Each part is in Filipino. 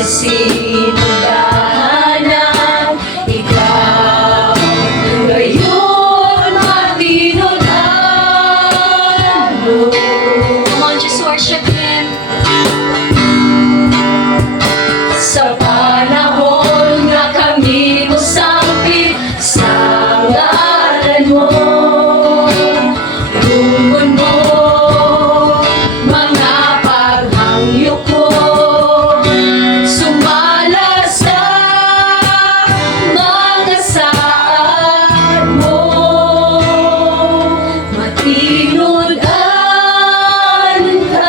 sa sinudahanan, ikaw ngayon matinulalo. Come on, just worship Him. Sa panahon na kami mo sangpit sa ngalan mo, tungkol mo mga paghangyo ko, sumala sa mga saad mo, matinulalo ka.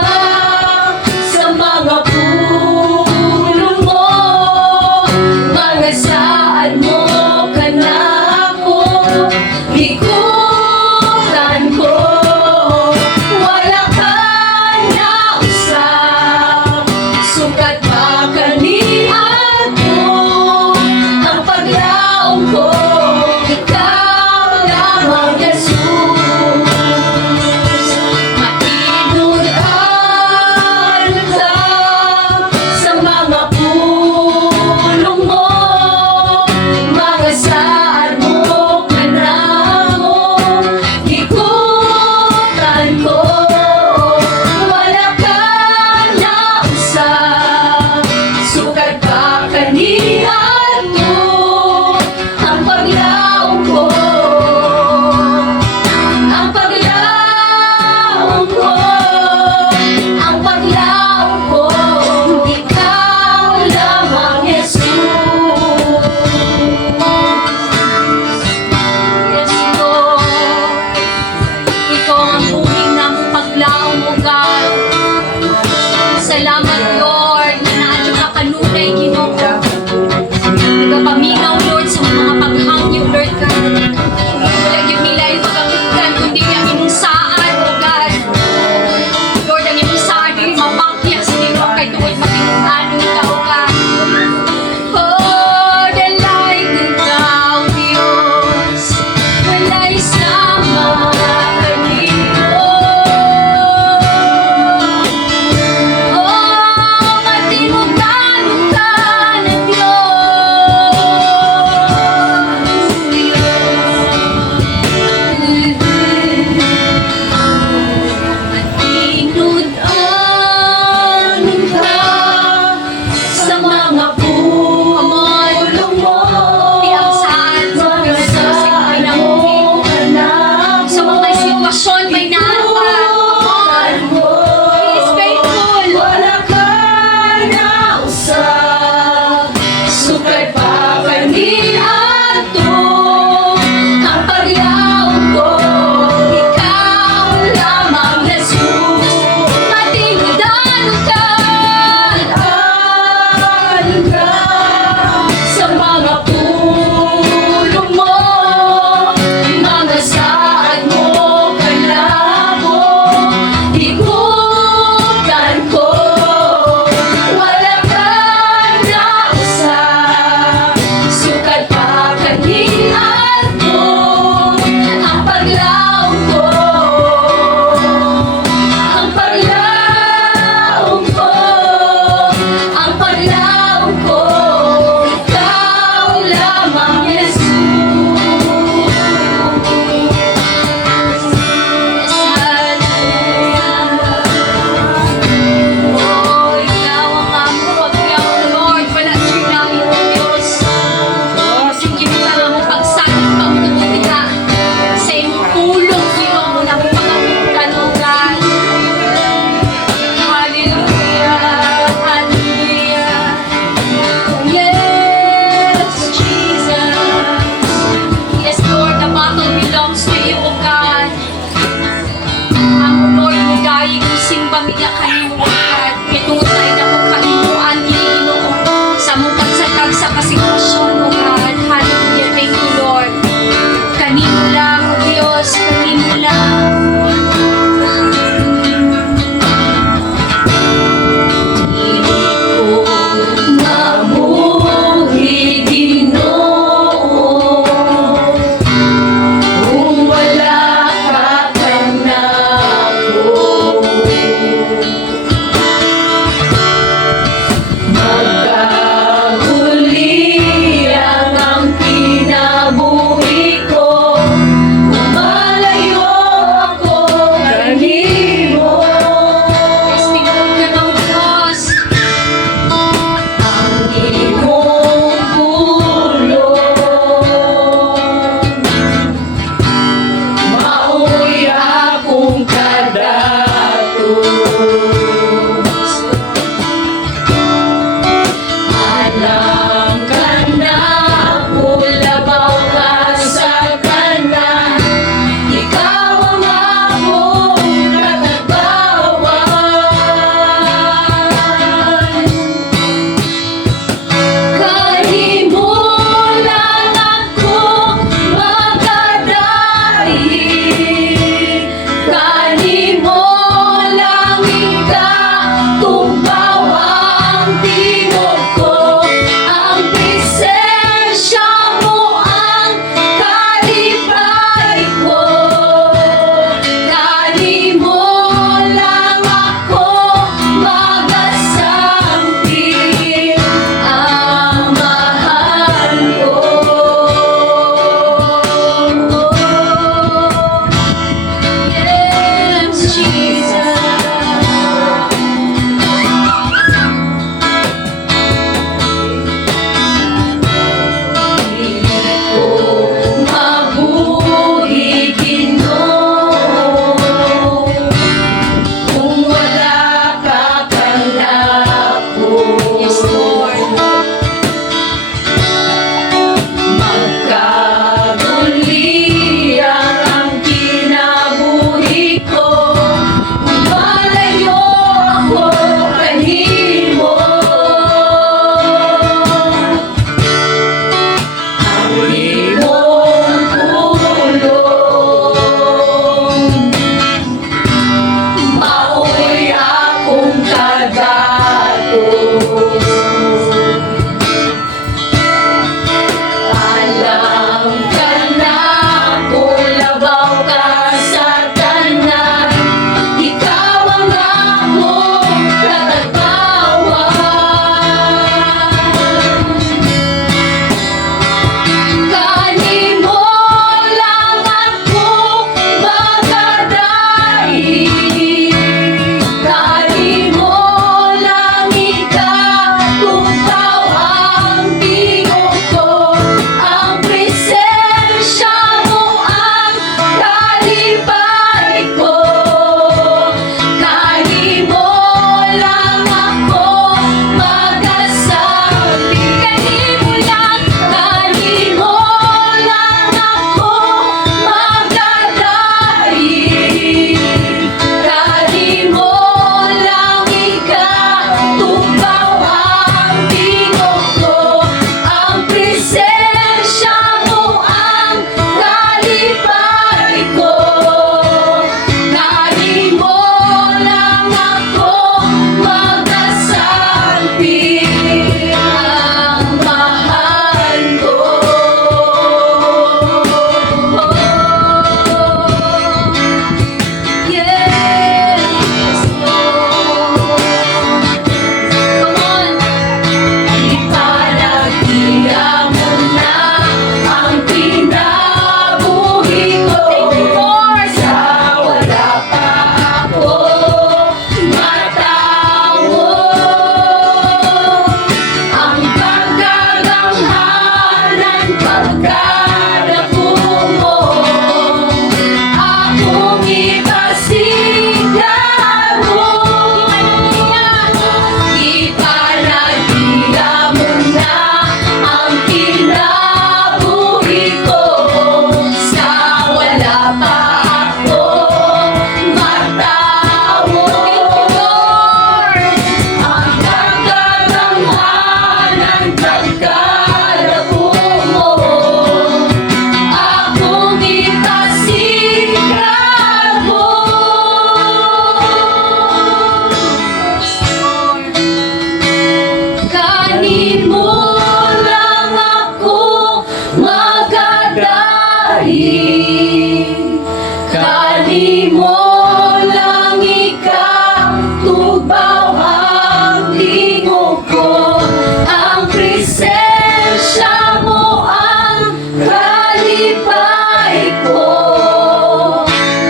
tubaw ang tingog ko, ang presensya mo ang kalipay ko.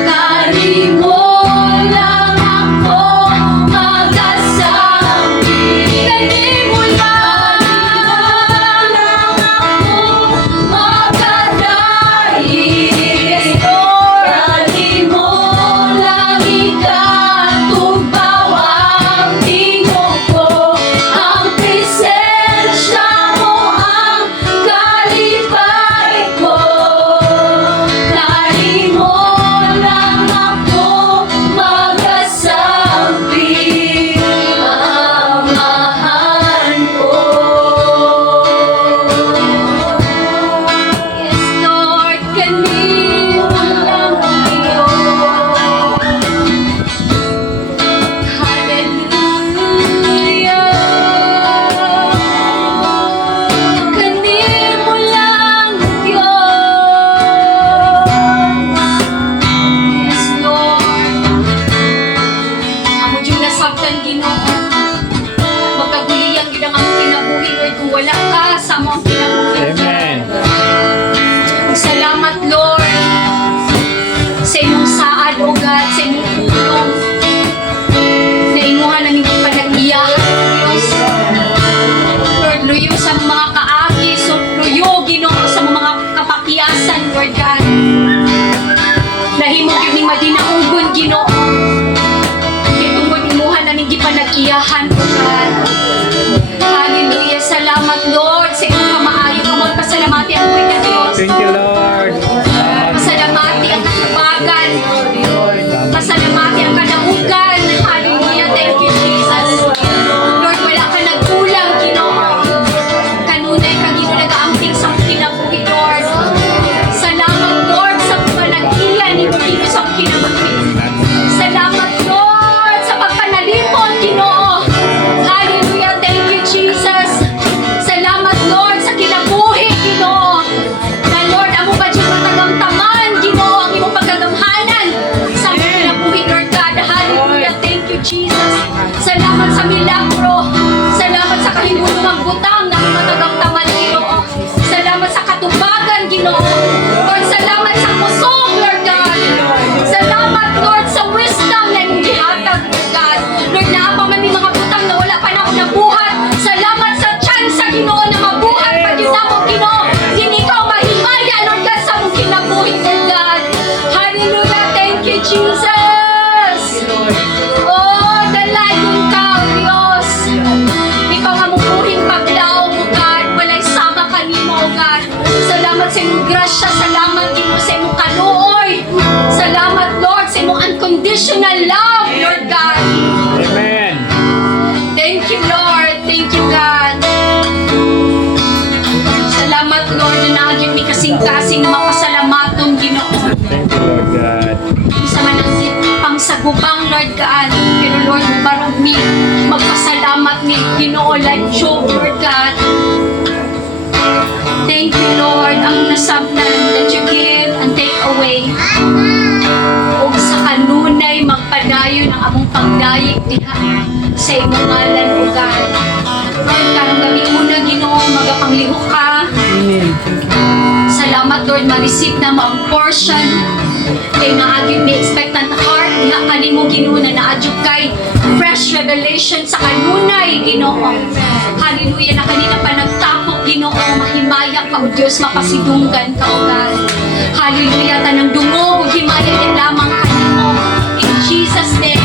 Kari mo lang ako magasambi. Kani mo lang ako magadaig. Kani mo lang ikatubaw ang tingog ko, ang presensya mo ang kalipay ko. Kani mo lang ako magasambi, amahan ko. Yes, Lord, kani mo lang ako. Hallelujah. Kani mo lang, Diyos. Yes, Lord. Amo diyong nasabtan, Ginoo. Magkaguliyang gid ang among kinabuhi, Lord, kung wala ka sa among kinabuhi. Amen. Salamat, Lord, sa imong saad, O God, sa imong tulong. Na imuhan namin yung panag-iyahan, Diyos. Lord, luyo sa mga kaagi, so luyo, Ginoo, sa mga kapakiyasan, Lord God. Nahimog yun ni madinaugon, Ginoo. Itungod imuhan namin yung panag-iyahan, O God. Hallelujah. Salamat, Lord, sa imong kamaayo. Kamon, pasalamati ang buhay na Diyos. Thank you, Lord. Pasalamati ang katubagan. Pasalamati ang kadaugan. Hallelujah. Thank you, Jesus. Lord, wala ka nagkulang, Ginoo. Kanunay ka, Ginoo, nag-aamping sa kinabuhi, Lord. Salamat, Lord, sa panag-iyan ni Ginoo sa kinabuhi. Salamat, Lord, sa pagpanalipon, Ginoo. Hallelujah. Thank you, Jesus. Salamat, Lord, sa kinabuhi, Ginoo. Na, Lord, amo ba dyan matagamtaman, Ginoo, ang imong pagkagamhanan sa among kinabuhi, Lord God. Hallelujah. Thank you, Jesus. Salamat sa milagro. Salamat sa kahimulumang butang na among matagamtaman, Ginoo. Salamat sa katubagan, Ginoo. Lord, salamat sa kusog, Lord God. Salamat, Lord, sa wisdom na imong gihatag, Lord God. Lord, naapa man may mga butang na wala pa na ako nabuhat. Salamat sa chance sa Ginoo na mabuhat pag yun na mo, Ginoo. Hindi ko mahimaya, Lord God, sa mong kinabuhi, Lord God. Hallelujah. Thank you, Jesus. Oh, dalay kong kao, Diyos. Ikaw nga mong buhing paglaw mo, God. Walay sama ka nimo, God. Salamat sa imong grasya. Salamat, Ginoo, sa imong kaluoy. Salamat, Lord, sa imong unconditional love, Lord God. Amen. Thank you, Lord. Thank you, God. Salamat, Lord, na naagin mi kasing-kasing na mapasalamaton, Ginoo. Thank you, Lord God. Isa man ang pangsagubang, Lord God. Pero, Lord, barog mi magpasalamat ni Ginoo like Job, Lord God. Thank you, Lord, ang nasabnan that you give and take away. O sa kanunay magpadayon ang among pagdayeg diha sa imong ngalan, O God. Lord, karong gabi una, Ginoo, magapanglihok ka. Salamat, Lord, ma-receive na mo ang portion. Kaya naagin may expectant heart. Diha kanimo, Ginoo, na naadyo kay fresh revelation sa kanunay, Ginoo. Hallelujah, na kanina pa nagtakot, Ginoo, mahimaya ka, O Diyos, mapasidunggan ka, O God. Hallelujah, tanang dungog, himaya din lamang kanimo. In Jesus' name.